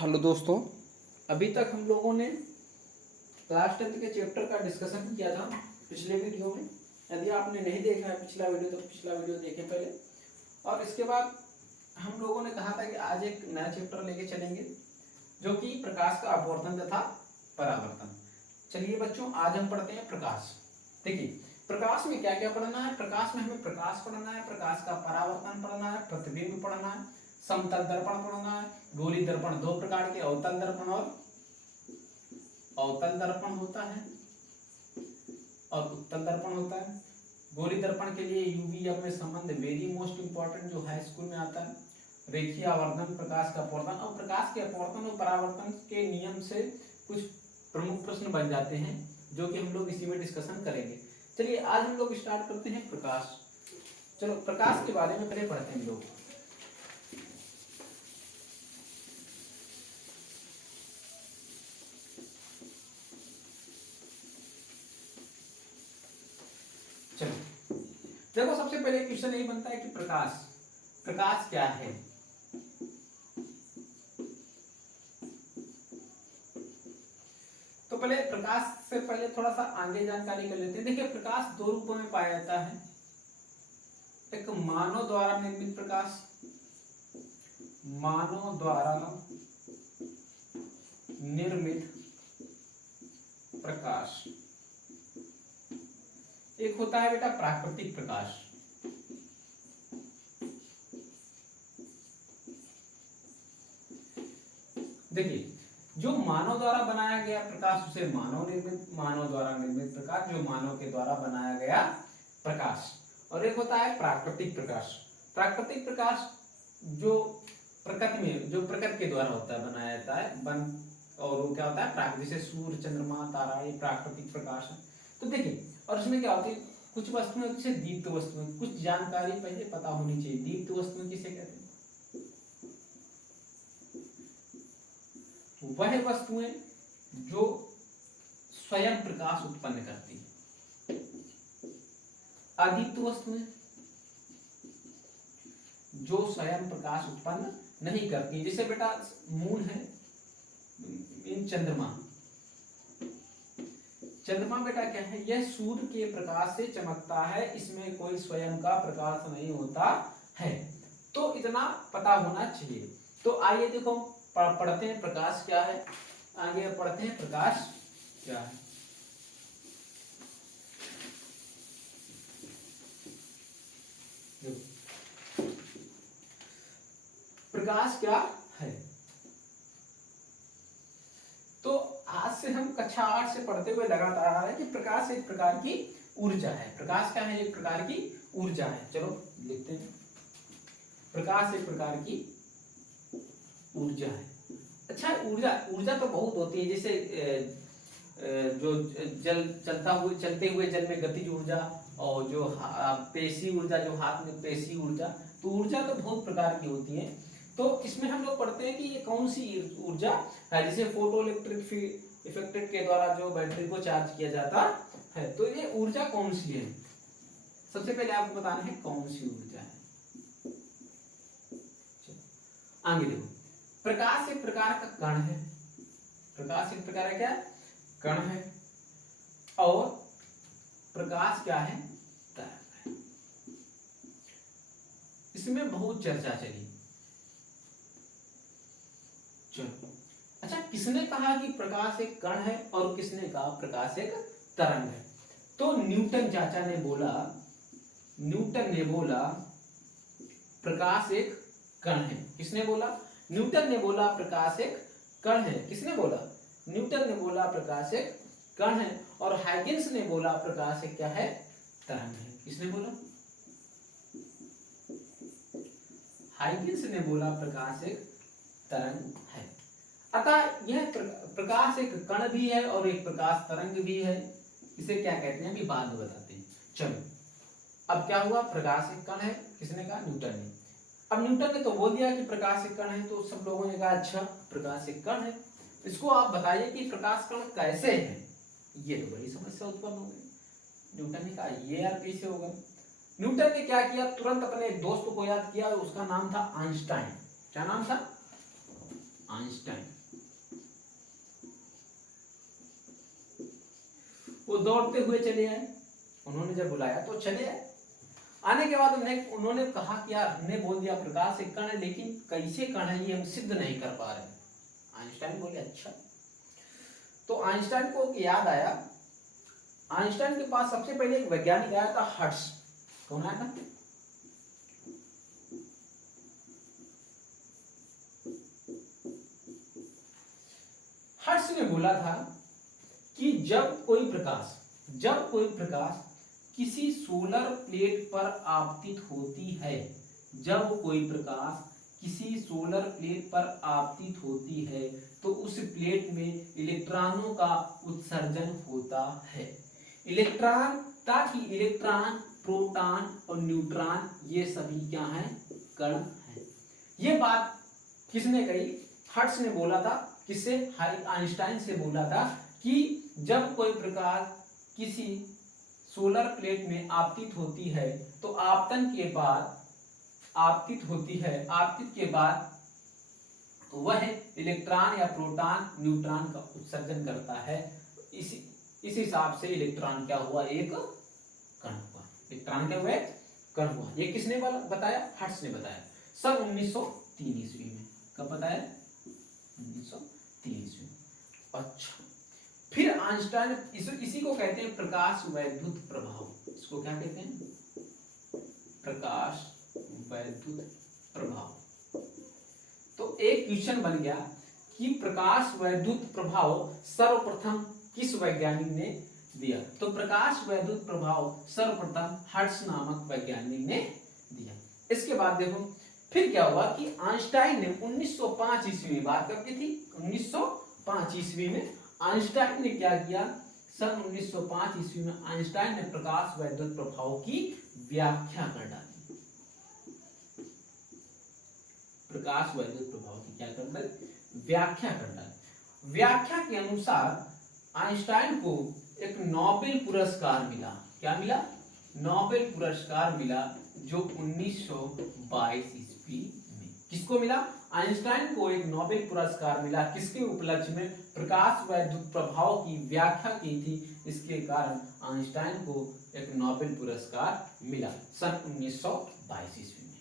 Hello दोस्तों, अभी तक हम लोगों ने क्लास 10 के चैप्टर का डिस्कशन किया था पिछले वीडियो में। यदि आपने नहीं देखा है पिछला वीडियो तो पिछला वीडियो देखें पहले। और इसके बाद हम लोगों ने कहा था कि आज एक नया चैप्टर लेके चलेंगे जो कि प्रकाश का अपवर्तन तथा परावर्तन। चलिए बच्चों, आज हम पढ़ते हैं प्रकाश। देखिए, प्रकाश में क्या क्या पढ़ना है। प्रकाश में हमें प्रकाश पढ़ना है, प्रकाश का परावर्तन पढ़ना है, प्रतिबिंब पढ़ना है, समतल दर्पण पढ़ना है, गोलीय दर्पण दो प्रकार के, अवतल दर्पण और अवतल दर्पण होता है और उत्तल दर्पण होता है। गोलीय दर्पण के लिए यूवीएफ में संबंध वेरी मोस्ट इंपॉर्टेंट जो हाई स्कूल में आता है। रेखीय आवर्धन, प्रकाश का अपवर्तन और प्रकाश के अपवर्तन और परावर्तन के नियम से कुछ प्रमुख प्रश्न बन जाते हैं जो कि हम लोग इसी में डिस्कशन करेंगे। चलिए आज हम लोग स्टार्ट करते हैं प्रकाश। चलो प्रकाश के बारे में पहले पढ़ते हैं लोग। चलो देखो, सबसे पहले क्वेश्चन यही बनता है कि प्रकाश क्या है। तो पहले प्रकाश से पहले थोड़ा सा आगे जानकारी कर लेते हैं। देखिए, प्रकाश दो रूपों में पाया जाता है। एक मानव द्वारा निर्मित प्रकाश, मानव द्वारा निर्मित प्रकाश। एक होता है बेटा प्राकृतिक प्रकाश। देखिए, जो मानव द्वारा बनाया गया प्रकाश उसे मानव द्वारा निर्मित प्रकाश, जो मानव के द्वारा बनाया गया प्रकाश। और एक होता है प्राकृतिक प्रकाश। प्राकृतिक प्रकाश जो प्रकृति के द्वारा होता है, बनाया जाता है और वो क्या होता है प्राकृतिक, जैसे सूर्य, चंद्रमा, तारा, ये प्राकृतिक प्रकाश है। तो देखिए, और इसमें क्या होती है, कुछ वस्तुएं जैसे दीप्त वस्तुएं, कुछ जानकारी पहले पता होनी चाहिए। दीप्त वस्तुएं किसे कहते हैं? वह वस्तुएं जो स्वयं प्रकाश उत्पन्न करती है। अदीप्त वस्तुएं जो स्वयं प्रकाश उत्पन्न नहीं करती, जैसे बेटा मून है, चंद्रमा। चंद्रमा बेटा क्या है, यह सूर्य के प्रकाश से चमकता है, इसमें कोई स्वयं का प्रकाश नहीं होता है। तो इतना पता होना चाहिए। तो आइए देखो पढ़ते हैं प्रकाश क्या है। आगे पढ़ते हैं प्रकाश क्या है। प्रकाश क्या है, तो आज से हम कक्षा 8 से पढ़ते हुए लगातार आ रहे हैं कि प्रकाश एक प्रकार की ऊर्जा है। प्रकाश क्या है, एक प्रकार की ऊर्जा है। चलो लिखते हैं, प्रकाश एक प्रकार की ऊर्जा है। अच्छा, ऊर्जा तो बहुत होती है, जैसे जो चलते हुए जल में गतिज ऊर्जा, और जो पेशी ऊर्जा, जो हाथ में पेशी ऊर्जा। तो ऊर्जा तो बहुत प्रकार की होती है। तो इसमें हम लोग पढ़ते हैं कि ये कौन सी ऊर्जा है। जैसे फोटो इलेक्ट्रिक इफेक्ट के द्वारा जो बैटरी को चार्ज किया जाता है, तो ये ऊर्जा कौन सी है। सबसे पहले आपको बताना है कौन सी ऊर्जा है। आगे देखो, प्रकाश एक प्रकार का कण है। प्रकाश एक प्रकार का क्या कण है, और प्रकाश क्या है, तरंग है। इसमें बहुत चर्चा चली। चलो अच्छा, किसने कहा कि प्रकाश एक कण है और किसने कहा प्रकाश एक तरंग है। तो न्यूटन चाचा ने बोला, न्यूटन ने बोला प्रकाश एक कण है। किसने बोला? न्यूटन ने बोला प्रकाश एक कण है। किसने बोला? न्यूटन ने बोला प्रकाश एक कण है। और हाइगेंस ने बोला प्रकाश एक क्या है, तरंग है। किसने बोला? हाइगेंस ने बोला प्रकाश एक तरंग है। अतः यह प्रकाश एक कण भी है और एक प्रकाश तरंग भी है। इसे क्या कहते हैं अभी बाद में बताते हैं। चलो, अब क्या हुआ, प्रकाश एक कण है, किसने कहा? न्यूटन ने। अब न्यूटन ने तो बोल दिया कि प्रकाश एक कण है, तो सब लोगों ने कहा अच्छा प्रकाश एक कण है, इसको आप बताइए कि प्रकाश कण कैसे है। ये तो बड़ी समस्या उत्पन्न हो गई। न्यूटन ने कहा ये यार कैसे होगा। न्यूटन ने क्या किया, तुरंत अपने एक दोस्त को याद किया, उसका नाम था आइंस्टाइन। क्या नाम था? आइंस्टाइन। वो दौड़ते हुए चले आए, उन्होंने जब बुलाया तो चले आए। आने के बाद उन्होंने कहा कि यार हमने बोल दिया प्रकाश एक कण है, लेकिन कैसे कण है ये हम सिद्ध नहीं कर पा रहे। आइंस्टाइन बोले अच्छा। तो आइंस्टाइन को याद आया, आइंस्टाइन के पास सबसे पहले एक वैज्ञानिक आया था, हर्ट्ज। कौन आया था? हर्ट्ज ने बोला था कि जब कोई प्रकाश किसी सोलर प्लेट पर आपतित होती है, जब कोई प्रकाश किसी सोलर प्लेट पर आपतित होती है तो उस प्लेट में इलेक्ट्रॉनों का उत्सर्जन होता है। इलेक्ट्रॉन, ताकि इलेक्ट्रॉन, प्रोटॉन और न्यूट्रॉन ये सभी क्या हैं? कण हैं। ये बात किसने कही? हर्ट्ज ने बोला था। किससे? आइंस्टाइन से बोला था कि जब कोई प्रकाश किसी सोलर प्लेट में आपतित होती है तो आपतन के बाद आपतित होती है, आपतित के बाद वह इलेक्ट्रॉन या प्रोटॉन न्यूट्रॉन का उत्सर्जन करता है। इस हिसाब से इलेक्ट्रॉन क्या हुआ? एक कण हुआ। इलेक्ट्रॉन क्या हुआ? कण हुआ। ये किसने बताया? हर्ट्ज ने बताया सन 1903 ईस्वी में। कब बताया? 1903 ईस्वी में। अच्छा, फिर आइंस्टाइन, इसी को कहते हैं प्रकाश वैद्युत प्रभाव। इसको क्या कहते हैं? प्रकाश वैद्युत प्रभाव। तो एक क्वेश्चन बन गया कि प्रकाश वैद्युत प्रभाव सर्वप्रथम किस वैज्ञानिक ने दिया? तो प्रकाश वैद्युत प्रभाव सर्वप्रथम हर्ट्ज नामक वैज्ञानिक ने दिया। इसके बाद देखो फिर क्या हुआ कि आइंस्टाइन ने 1905 ईस्वी में, बात कब की थी? 1905 ईस्वी में आइंस्टाइन ने क्या किया? सन 1905 ईस्वी में आइंस्टाइन ने प्रकाश वैद्युत प्रभाव की व्याख्या कर डाली। प्रकाश वैद्युत प्रभाव की क्या कर डाली? व्याख्या कर डाली। व्याख्या के अनुसार आइंस्टाइन को एक नोबेल पुरस्कार मिला। क्या मिला? नोबेल पुरस्कार मिला, जो 1922 ईस्वी में। किसको मिला? आइंस्टाइन को एक नोबेल पुरस्कार मिला। किसके उपलक्ष्य में? प्रकाश वैद्युत प्रभाव की व्याख्या की थी, इसके कारण आइंस्टाइन को एक नोबेल पुरस्कार मिला सन 1922 ईस्वी में।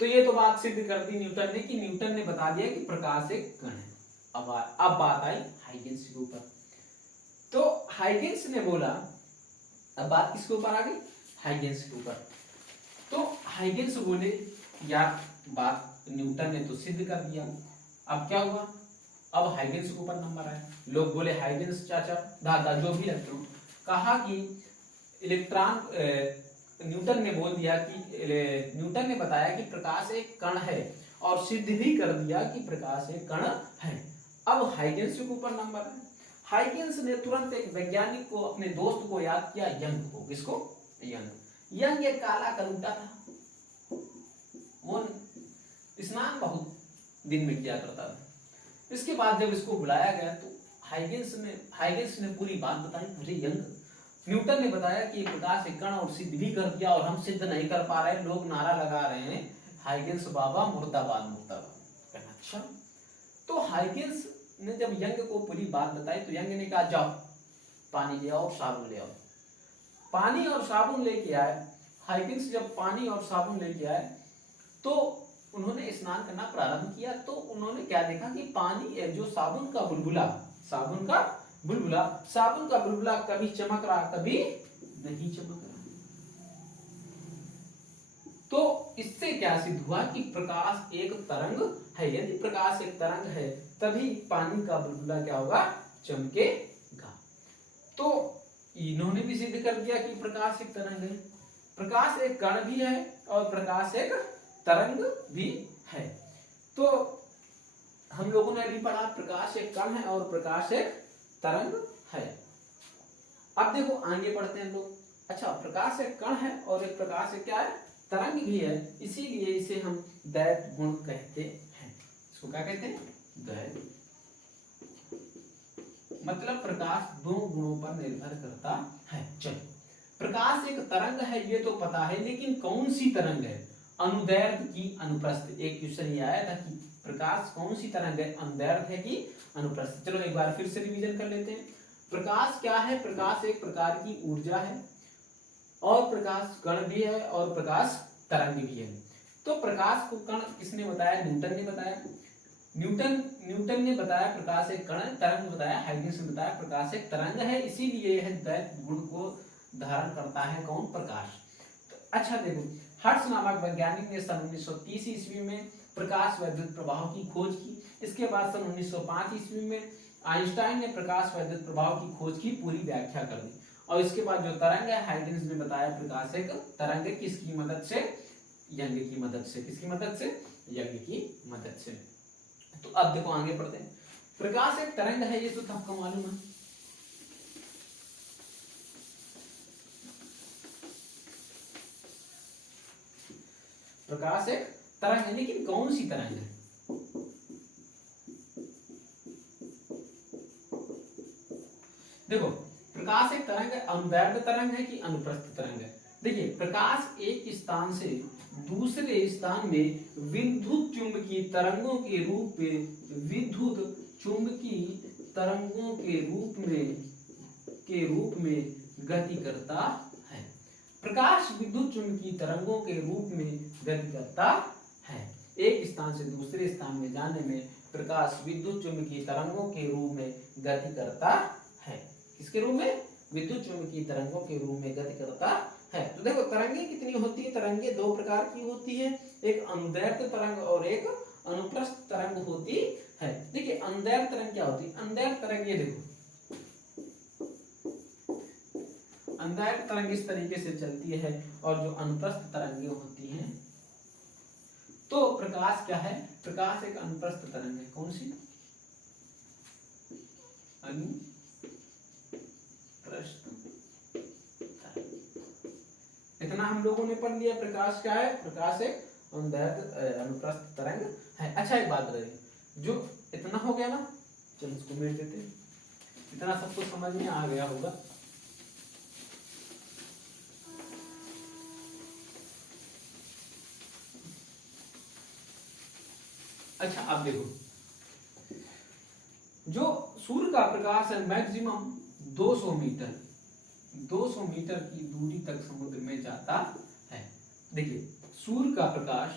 तो ये तो बात सिद्ध कर दी न्यूटन ने कि न्यूटन ने बता दिया कि प्रकाश एक कण है। अब बात आई हाइगेंस के ऊपर। तो हाइगेंस ने बोला, अब बात किसके ऊपर आ गई? हाइगेंस के ऊपर। तो हाइगेंस बोले यार बात न्यूटन ने तो सिद्ध कर दिया, अब क्या हुआ? अब हाइगेंस के ऊपर नंबर आया। लोग बोले हाइगेंस चाचा दादा जो भी लगते हो, कहा कि इलेक्ट्रॉन, न्यूटन ने बोल दिया कि न्यूटन ने बताया कि प्रकाश एक कण है और सिद्ध भी कर दिया कि प्रकाश एक कण है। अब हाइगेंस के ऊपर नंबर है। हाइगेंस ने तुरंत एक वैज्ञानिक को, अपने दोस्त को याद किया, यंग को। किसको? यंग एक काला कलूटा था, वो स्नान बहुत दिन में किया करता था। इसके बाद जब इसको बुलाया गया तो हाइगेंस ने पूरी बात बताई। अरे यंग, न्यूटन ने बताया कि प्रकाश एक कण और सिद्ध भी कर दिया और हम सिद्ध नहीं कर पा रहे, लोग नारा लगा रहे हैं हाइगेंस बाबा मुर्दाबाद मुर्दाबाद। अच्छा, तो हाइगेंस ने जब यंग को पूरी बात बताई तो यंग ने कहा जाओ पानी ले आओ, साबुन ले आओ। पानी और साबुन लेके आए। हाइगेंस जब पानी और साबुन लेके आए तो उन्होंने स्नान करना प्रारंभ किया। तो उन्होंने क्या देखा कि पानी, जो साबुन का बुलबुला कभी चमक रहा, कभी नहीं चमक रहा। तो इससे क्या सिद्ध हुआ कि प्रकाश एक तरंग है। यदि प्रकाश एक तरंग है तभी पानी का बुलबुला क्या होगा? चमकेगा। तो इन्होंने भी सिद्ध कर दिया कि प्रकाश एक तरंग है। प्रकाश एक कण भी है और प्रकाश एक तरंग भी है। तो हम लोगों ने अभी पढ़ा प्रकाश एक कण है और प्रकाश एक तरंग है। अब देखो आगे पढ़ते हैं लोग। अच्छा, प्रकाश एक कण है और एक प्रकाश एक क्या है? तरंग भी है, इसीलिए इसे हम दैव गुण कहते हैं। इसको क्या कहते हैं? दैव। मतलब प्रकाश दो गुणों पर निर्भर करता है। चलो, प्रकाश एक तरंग है ये तो पता है, लेकिन कौन सी तरंग है? अनुदैर्ध्य की अनुप्रस्थ। एक क्वेश्चन ये आया था कि प्रकाश कौन सी तरंग है, अनुदैर्ध्य है कि अनुप्रस्थ। चलो एक बार फिर से रिवीजन कर लेते हैं। प्रकाश क्या है? प्रकाश एक प्रकार की ऊर्जा है और प्रकाश कण भी है और प्रकाश तरंग भी है। तो प्रकाश को कण किसने बताया? न्यूटन ने बताया। न्यूटन ने बताया प्रकाश एक कण है, तरंग बताया हाइजेंस ने बताया प्रकाश एक तरंग है, इसीलिए यह दैत्य गुण को धारण करता है कौन? प्रकाश। तो अच्छा देखो, हर्ट्ज नामक वैज्ञानिक ने सन 1930 ईस्वी में प्रकाश वैद्युत प्रभाव की खोज की। इसके बाद सन 1905 ईस्वी में आइंस्टाइन ने प्रकाश वैद्युत प्रभाव की खोज की, पूरी व्याख्या कर दी। और इसके बाद जो तरंग है, हाइजेंस ने बताया प्रकाश एक तरंग है, किसकी मदद से? यंग की मदद से। किसकी मदद से? यंग की मदद से। तो अब देखो आगे पढ़ते हैं। प्रकाश एक तरंग है, ये तो सबको मालूम है। प्रकाश एक तरंग है, लेकिन कौन सी तरंग है? देखो, प्रकाश एक तरंग है, अनुदैर्ध्य तरंग है कि अनुप्रस्थ तरंग है? देखिए, प्रकाश एक स्थान से दूसरे स्थान में विद्युत चुंबकीय तरंगों के रूप में गति करता है। प्रकाश विद्युत चुंबकीय तरंगों के रूप में गति करता है। एक स्थान से दूसरे स्थान में जाने में प्रकाश विद्युत चुंबकीय तरंगों के रूप में गति करता है। किसके रूप में? विद्युत चुंबकीय तरंगों के रूप में गति करता है। तो देखो, तरंगे कितनी होती है? तरंगे दो प्रकार की होती है, एक अनुदैर्ध्य तरंग और एक अनुप्रस्थ तरंग होती है। देखिए, अनुदैर्ध्य तरंग क्या होती है? अनुदैर्ध्य तरंग, ये देखो, अनुदैर्ध्य तरंग इस तरीके से चलती है और जो अनुप्रस्थ तरंगे होती हैं, तो प्रकाश क्या है? प्रकाश एक अनुप्रस्थ तरंग है। कौन सी? अनुप्रस्थ तरंग। इतना हम लोगों ने पढ़ लिया। प्रकाश क्या है? प्रकाश एक अनुप्रस्थ तरंग है। अच्छा एक बात बताइए, जो इतना हो गया ना, चलो इसको मिट देते हैं। इतना सबको समझ में आ गया होगा। अच्छा अब देखो, जो सूर्य का प्रकाश है मैक्सिमम 200 मीटर की दूरी तक समुद्र में जाता है। देखिए, सूर्य का प्रकाश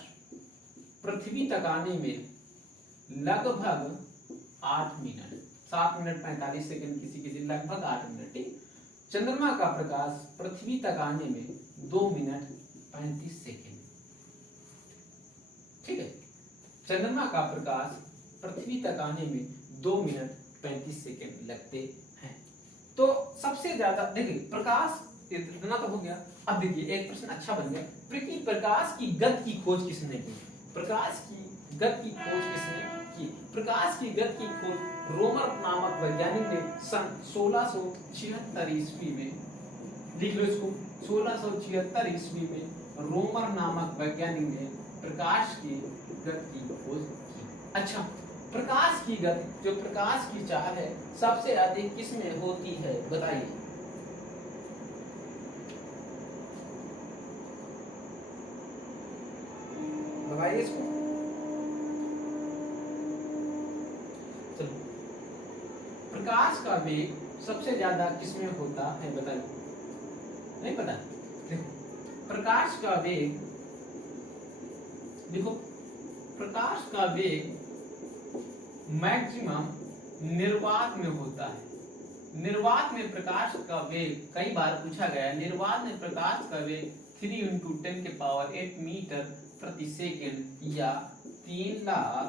पृथ्वी तक आने में लगभग 8 मिनट, 7 मिनट 45 सेकंड, किसी लगभग 8 मिनट। चंद्रमा का प्रकाश पृथ्वी तक आने में 2 मिनट 35 सेकंड। ठीक है, चंद्रमा का प्रकाश पृथ्वी तक आने में 2 मिनट 35 सेकंड लगते हैं। तो सबसे ज्यादा देखिए, प्रकाश इतना तो हो गया। अब देखिए, एक प्रश्न अच्छा बन गया कि प्रकाश की गति की खोज किसने की? प्रकाश की गति की खोज किसने की? प्रकाश की गति की खोज रोमर नामक वैज्ञानिक ने सन 1676 ईस्वी में, लिख लो इसको, 1676 ईस्वी में रोमर नामक वैज्ञानिक ने प्रकाश की गति की खोज की। अच्छा, प्रकाश की गति, जो प्रकाश की चाल है, सबसे अधिक किसमें होती है? बताइए। बताइए इसको। चलो, प्रकाश का वेग सबसे ज्यादा किसमें होता है? बताइए। नहीं पता? देखो, प्रकाश का वेग, देखो, प्रकाश का वेग मैक्सिमम निर्वात में होता है। निर्वात में प्रकाश का वेग कई बार पूछा गया है। निर्वात में प्रकाश का वेग 3 × 10⁸ मीटर प्रति सेकंड या 3 लाख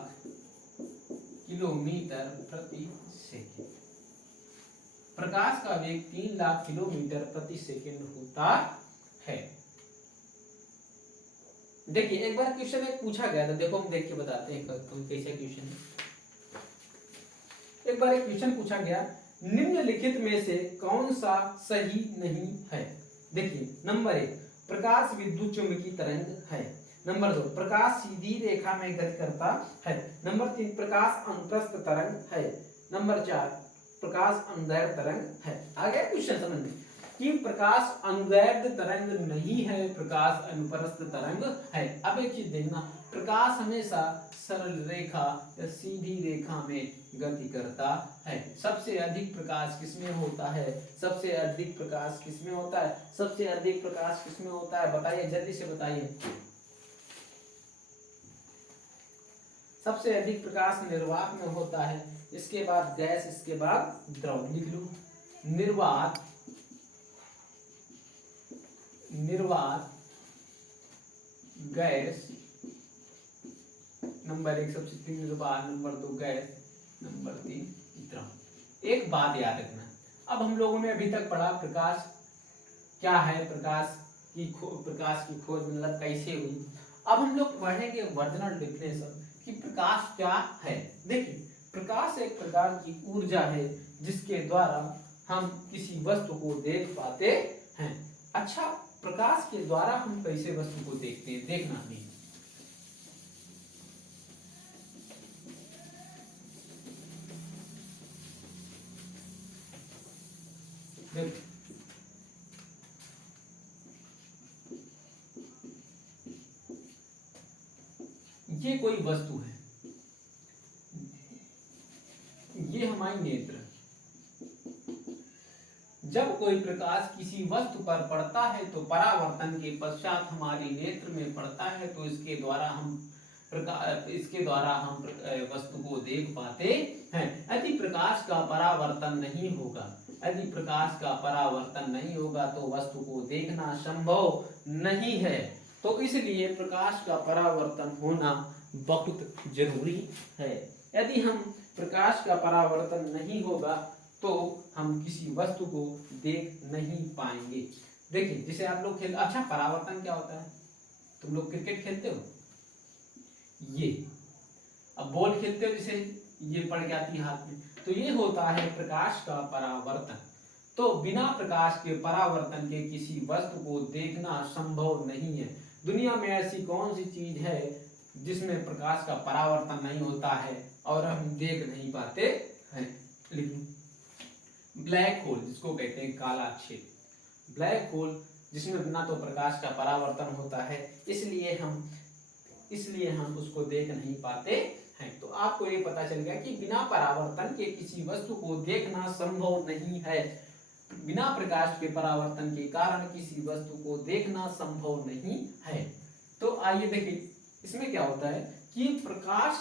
किलोमीटर प्रति सेकंड। प्रकाश का वेग 3 लाख किलोमीटर प्रति सेकंड होता है। देखिए, एक बार क्वेश्चन एक पूछा गया था, देखो हम देख के बताते हैं कैसा क्वेश्चन है। एक बार एक क्वेश्चन पूछा गया, निम्नलिखित में से कौन सा सही नहीं है? देखिए, नंबर 1, प्रकाश विद्युत चुंबकीय तरंग है। नंबर 2, प्रकाश सीधी रेखा में गति करता है। नंबर 3, प्रकाश अनुप्रस्थ तरंग है। नंबर 4, प्रकाश अनुदैर्ध्य तरंग है। आ गया क्वेश्चन समझ में? कि प्रकाश अनुदैर्ध्य तरंग नहीं है, प्रकाश अनुप्रस्थ तरंग है। अब एक चीज देखना, प्रकाश हमेशा सरल रेखा या सीधी रेखा में गति करता है। सबसे अधिक प्रकाश किसमें होता है? सबसे अधिक प्रकाश किसमें होता है? सबसे अधिक प्रकाश किसमें होता है? बताइए, जल्दी से बताइए। सबसे अधिक प्रकाश निर्वात में होता है, इसके बाद गैस, इसके बाद द्रव। लिख लो, निर्वात, निर्वात, गैस, नंबर 1 सबसे 3 निर्वात, नंबर 2 गैस, नंबर 3 द्रव। एक बात याद रखना, अब हम लोगों ने अभी तक पढ़ा प्रकाश क्या है, प्रकाश की खोज मतलब कैसे हुई। अब हम लोग पढ़ेंगे वर्जनल डिफिनेशन कि प्रकाश क्या है। देखिए, प्रकाश एक प्रकार की ऊर्जा है जिसके द्वारा हम किसी वस्तु को देख पाते हैं। अच्छा, प्रकाश के द्वारा हम कैसे वस्तु को देखते हैं, देखना नहीं। ये कोई वस्तु है, ये हमारी नेत्र। जब कोई प्रकाश किसी वस्तु पर पड़ता है तो परावर्तन के पश्चात हमारी नेत्र में पड़ता है, तो इसके द्वारा हम वस्तु को देख पाते हैं। यदि प्रकाश का परावर्तन नहीं होगा, यदि प्रकाश का परावर्तन नहीं होगा तो वस्तु को देखना संभव नहीं है। तो इसलिए प्रकाश का परावर्तन होना बहुत जरूरी है। यदि हम प्रकाश का परावर्तन नहीं होगा तो हम किसी वस्तु को देख नहीं पाएंगे। देखिए, जैसे आप लोग अच्छा, परावर्तन क्या होता है? तुम लोग क्रिकेट खेलते हो, ये अब बॉल खेलते हो, जैसे ये पड़ जाती है हाथ में, तो ये होता है प्रकाश का परावर्तन। तो बिना प्रकाश के परावर्तन के किसी वस्तु को देखना संभव नहीं है। दुनिया में ऐसी कौन सी चीज है जिसमें प्रकाश का परावर्तन नहीं होता है और हम देख नहीं पाते हैं? लिखो, ब्लैक होल, जिसको कहते हैं काला छेद। ब्लैक होल जिसमें ना तो प्रकाश का परावर्तन होता है, इसलिए हम उसको देख नहीं पाते हैं। तो आपको ये पता चल गया कि बिना परावर्तन के किसी वस्तु को देखना संभव नहीं है। बिना प्रकाश के परावर्तन के कारण किसी वस्तु को देखना संभव नहीं है। तो आइए देखिए, इसमें क्या होता है कि प्रकाश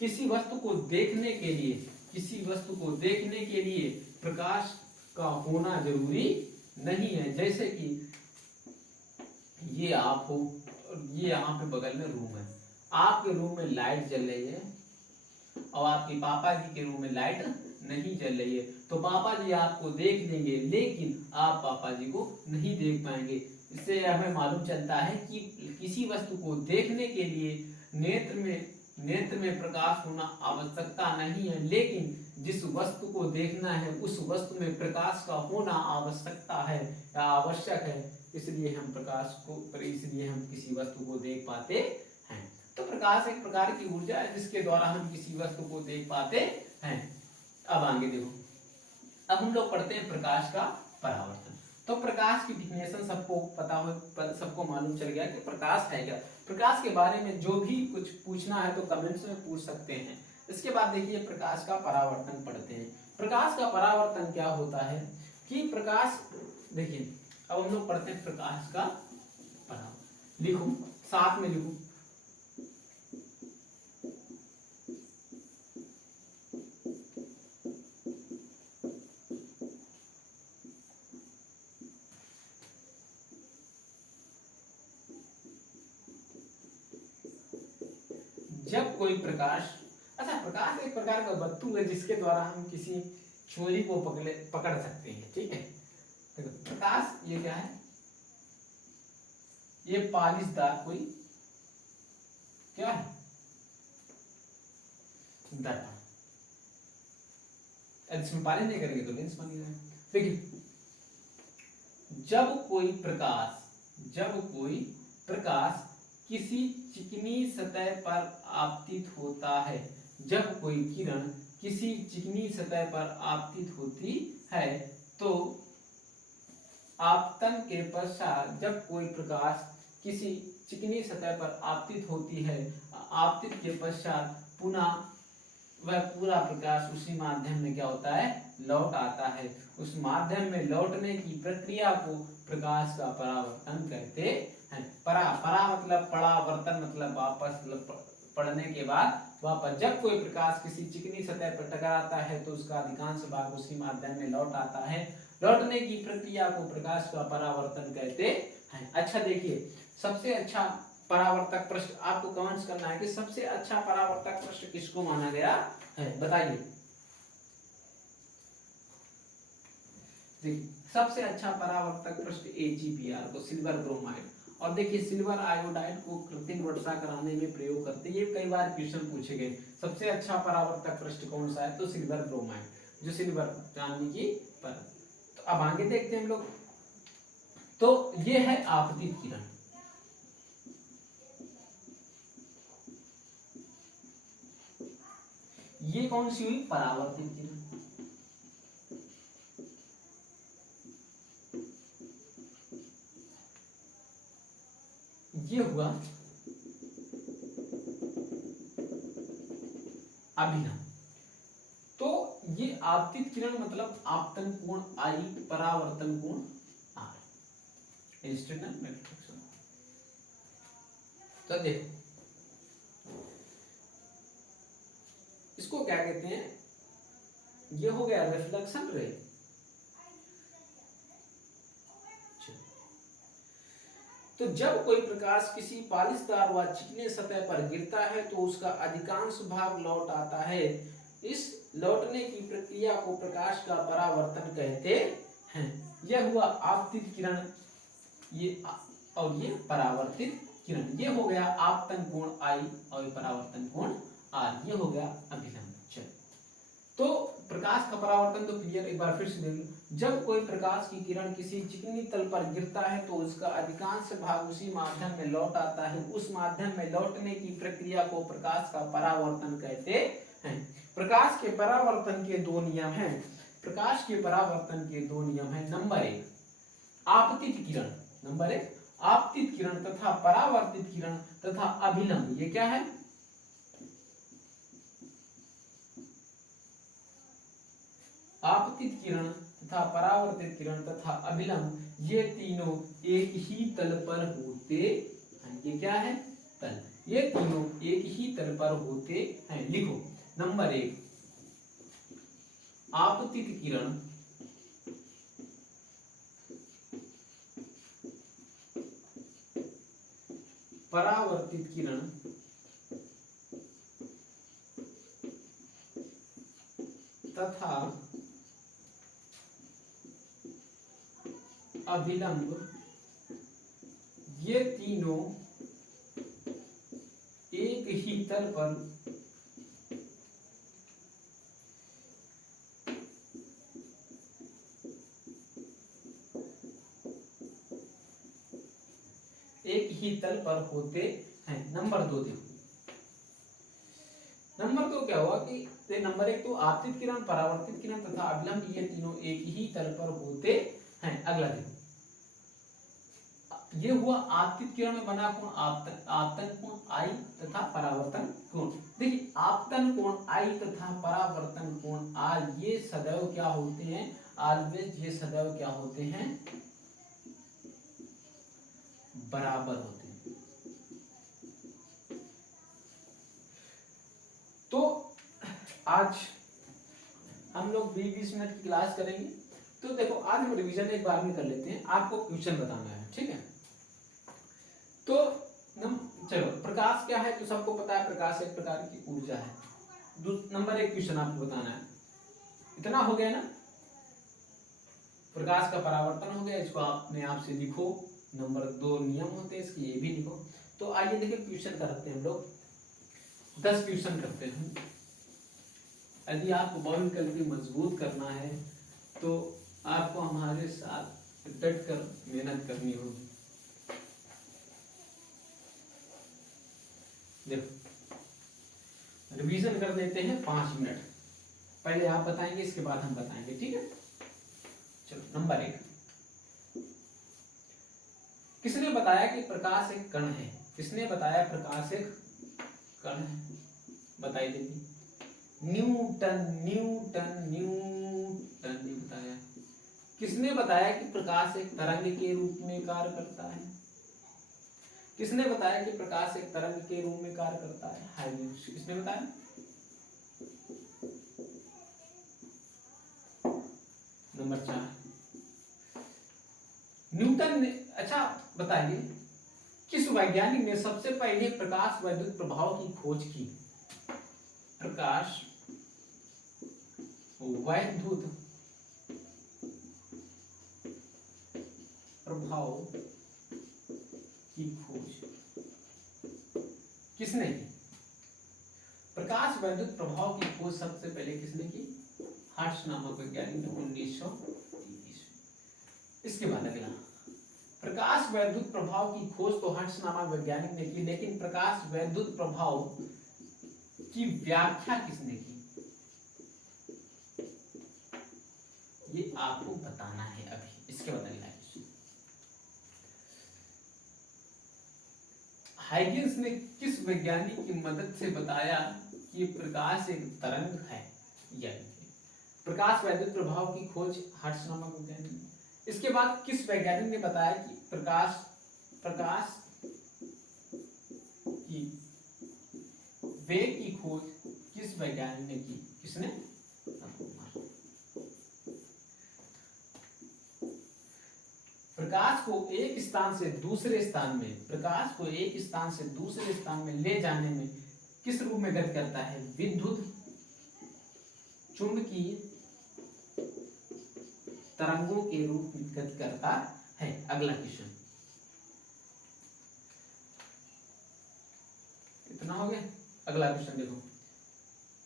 किसी वस्तु को देखने के लिए, किसी वस्तु को देखने के लिए प्रकाश का होना जरूरी नहीं है। जैसे कि ये आप हो, ये यहाँ पे बगल में रूम है, आपके रूम में लाइट जल रही है और आपके पापा जी के रूम में लाइट नहीं जल रही है, तो पापा जी आपको देख लेंगे लेकिन आप पापा जी को नहीं देख पाएंगे। इससे हमें मालूम चलता है कि किसी वस्तु को देखने के लिए नेत्र में प्रकाश होना आवश्यकता नहीं है, लेकिन जिस वस्तु को देखना है उस वस्तु में प्रकाश का होना आवश्यकता है या आवश्यक है। इसलिए हम किसी वस्तु को देख पाते हैं। तो प्रकाश एक प्रकार की ऊर्जा है जिसके द्वारा हम किसी वस्तु को देख पाते हैं। अब आगे देखो, अब हम लोग पढ़ते हैं प्रकाश का परावर्तन। तो प्रकाश की डिफिनेशन सबको पता हो, सबको मालूम चल गया कि प्रकाश है क्या। प्रकाश के बारे में जो भी कुछ पूछना है तो कमेंट्स में पूछ सकते हैं। इसके बाद देखिए, प्रकाश का परावर्तन पढ़ते हैं। प्रकाश का परावर्तन क्या होता है कि प्रकाश, देखिए अब हम लोग पढ़ते हैं प्रकाश का परावर्तन। लिखो, साथ में लिखो, जब कोई प्रकाश, अच्छा प्रकाश एक प्रकार का वस्तु है जिसके द्वारा हम किसी चोरी को पकड़ सकते हैं। ठीक है, देखो प्रकाश ये क्या है, ये पालिशदार कोई क्या है, दर्पण। इसमें पालिश नहीं करेंगे तो लेंस बन जाएगा। देखिए, जब कोई प्रकाश किसी चिकनी सतह पर आपतित होता है, जब कोई किरण किसी चिकनी सतह पर आपतित होती है तो आपतन के पश्चात जब कोई प्रकाश किसी चिकनी सतह पर आपतित होती है, आपतित के पश्चात पुनः वह पूरा प्रकाश उसी माध्यम में क्या होता है, लौट आता है। उस माध्यम में लौटने की प्रक्रिया को प्रकाश का परावर्तन कहते हैं। परा मतलब परावर्तन मतलब वापस, पढ़ने के बाद वापस। जब कोई प्रकाश किसी चिकनी सतह पर टकराता है तो उसका अधिकांश भाग उसी माध्यम में लौट आता है। लौटने की प्रक्रिया को प्रकाश का परावर्तन कहते हैं। अच्छा देखिए, सबसे अच्छा परावर्तक प्रश्न आपको कमेंट्स करना है कि सबसे अच्छा परावर्तक प्रश्न किसको माना गया है, बताइए। सबसे अच्छा परावर्तक प्रश्न AgBr को, सिल्वर ब्रोमाइड। और देखिए सिल्वर आयोडाइड को कृत्रिम वर्षा कराने में प्रयोग करते हैं, ये कई बार क्वेश्चन पूछे गए। सबसे अच्छा परावर्तक प्रश्न कौन सा है, तो सिल्वर ब्रोमाइड, जो सिल्वर चांदी की परत। तो अब आगे देखते हैं हम लोग। तो ये है आपतित किरण, ये कौन सी हुई, परावर्तित किरण। ये हुआ अभिनव। तो ये आपतित किरण मतलब आपतन कोण I, परावर्तन कोण R, इंस्टेंट मैट्रिक्स। तो देखो इसको क्या कहते हैं, ये हो गया रिफ्लेक्शन रे। तो जब कोई प्रकाश किसी पालिशदार व चिकने सतह पर गिरता है तो उसका अधिकांश भाग लौट आता है। इस लौटने की प्रक्रिया को प्रकाश का परावर्तन कहते हैं। यह हुआ आपतित किरण, ये और ये परावर्तित किरण। ये हो गया आपतन कोण I और परावर्तन कोण R, ये हो गया अभिलंब। तो प्रकाश का परावर्तन तो क्लियर, एक बार फिर से देख लो। जब कोई प्रकाश की किरण किसी चिकनी तल पर गिरता है तो उसका अधिकांश भाग उसी माध्यम में लौट आता है। उस माध्यम में लौटने की प्रक्रिया को प्रकाश का परावर्तन कहते हैं। प्रकाश के परावर्तन के दो नियम हैं। प्रकाश के परावर्तन के दो नियम हैं। नंबर 1 आपतित किरण, नंबर 1 आपतित किरण तथा परावर्तित किरण तथा अभिलंब, ये क्या है, आपतित किरण तथा परावर्तित किरण तथा अभिलंब, ये तीनों एक ही तल पर होते हैं। ये क्या है, तल, ये तीनों एक ही तल पर होते हैं। लिखो नंबर 1 आपतित किरण परावर्तित किरण तथा अभिलंब, ये तीनों एक ही तल पर होते हैं। नंबर 2 देखो, नंबर 2 क्या हुआ कि नंबर 1 तो आपतित किरण, परावर्तित किरण तथा अभिलंब, ये तीनों एक ही तल पर होते हैं। अगला देखो, ये हुआ आपतित किरण में बना कोण आपतन कोण I तथा परावर्तन कोण। देखिए आपतन कोण I तथा परावर्तन कोण R, ये सदैव क्या होते हैं, ऑलवेज ये सदैव क्या होते हैं, बराबर होते हैं। तो आज हम लोग 20-20 मिनट की क्लास करेंगे। तो देखो आज हम रिवीजन एक बार में कर लेते हैं, आपको क्वेश्चन बताना है, ठीक है। तो चलो, प्रकाश क्या है तो सबको पता है, प्रकाश एक प्रकार की ऊर्जा है। नंबर 1 क्वेश्चन आपको बताना है, इतना हो गया ना, प्रकाश का परावर्तन हो गया, इसको आपने आपसे लिखो। नंबर 2 नियम होते हैं इसके, ये भी लिखो। तो आइए देखिए क्वेश्चन करते हैं हम लोग, 10 क्वेश्चन करते हैं। यदि आपको बहुविकल्पी मजबूत करना है तो आपको हमारे साथ डट कर मेहनत करनी होगी। देखो रिवीजन कर देते हैं 5 मिनट, पहले आप बताएंगे इसके बाद हम बताएंगे, ठीक है। चलो नंबर 1, किसने बताया कि प्रकाश एक कण है? किसने बताया प्रकाश एक कण है? बताई दीजिए। न्यूटन न्यूटन न्यूटन ने बताया। किसने बताया कि प्रकाश एक तरंग के रूप में कार्य करता है? किसने बताया कि प्रकाश एक तरंग के रूप में कार्य करता है? हाइजेंस। किसने बताया? नंबर 4 न्यूटन ने। अच्छा बताइए, किस वैज्ञानिक ने सबसे पहले प्रकाश वैद्युत प्रभाव की खोज की? प्रकाश वैद्युत प्रभाव की खोज किसने की? प्रकाश वैद्युत प्रभाव की खोज सबसे पहले किसने की? हर्ट्ज नामक वैज्ञानिक ने 1930। इसके बाद अगला, प्रकाश वैद्युत प्रभाव की खोज तो हर्ट्ज नामक वैज्ञानिक ने की, लेकिन प्रकाश वैद्युत प्रभाव की व्याख्या किसने की? ये आपको बताना है अभी। इसके बाद अगला, हाइजेंस ने किस वैज्ञानिक की मदद से बताया कि प्रकाश एक तरंग है? प्रकाश वैद्युत प्रभाव की खोज हर्ट्ज नामक वैज्ञानिक। इसके बाद किस वैज्ञानिक ने बताया कि प्रकाश की वेग की खोज किस वैज्ञानिक ने की? किसने? प्रकाश को एक स्थान से दूसरे स्थान में, प्रकाश को एक स्थान से दूसरे स्थान में ले जाने में किस रूप में गति करता है? विद्युत चुंबकीय तरंगों के रूप में गति करता है। अगला क्वेश्चन, इतना हो गया। अगला क्वेश्चन देखो,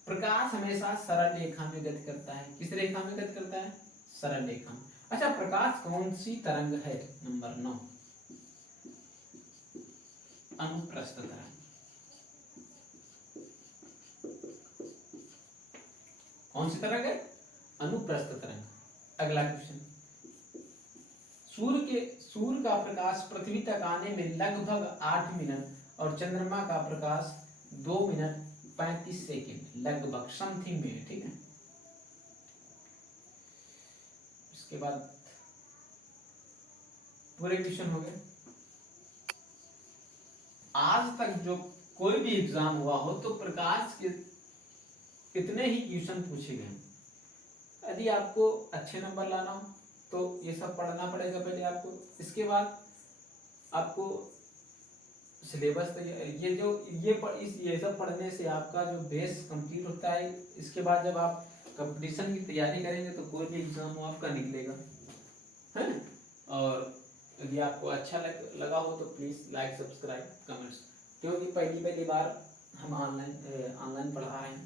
प्रकाश हमेशा सरल रेखा में गति करता है। किस रेखा में गति करता है? सरल रेखा में। अच्छा, प्रकाश कौन सी तरंग है? नंबर 9, अनुप्रस्थ तरंग। कौन सी तरंग है? अनुप्रस्थ तरंग। अगला क्वेश्चन, सूर्य का प्रकाश पृथ्वी तक आने में लगभग 8 मिनट और चंद्रमा का प्रकाश 2 मिनट 35 सेकेंड लगभग समथिंग में है। ठीक है। इसके बाद पूरे क्वेश्चन हो गए। आज तक जो कोई भी एग्जाम हुआ हो तो प्रकाश के कितने ही क्वेश्चन पूछे गए। यदि आपको अच्छे नंबर लाना हो तो ये सब पढ़ना पड़ेगा पहले आपको। इसके बाद आपको सिलेबस ये सब पढ़ने से आपका जो बेस कंप्लीट होता है। इसके बाद जब आप कंपटीशन की तैयारी करेंगे तो कोई भी एग्जाम आपका निकलेगा, है। और यदि आपको अच्छा लगा हो तो प्लीज़ लाइक, सब्सक्राइब, कमेंट्स, क्योंकि पहली बार हम ऑनलाइन पढ़ा रहे हैं,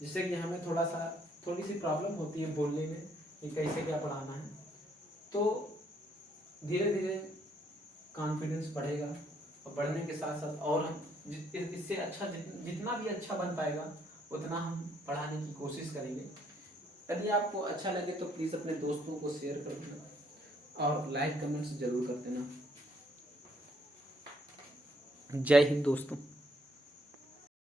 जिससे कि हमें थोड़ी सी प्रॉब्लम होती है बोलने में कि कैसे क्या पढ़ाना है। तो धीरे धीरे कॉन्फिडेंस बढ़ेगा और बढ़ने के साथ साथ और हम इससे अच्छा जितना भी अच्छा बन पाएगा उतना हम पढ़ाने की कोशिश करेंगे। यदि आपको अच्छा लगे तो प्लीज़ अपने दोस्तों को शेयर कर देना और लाइक कमेंट्स जरूर कर देना। जय हिंद दोस्तों।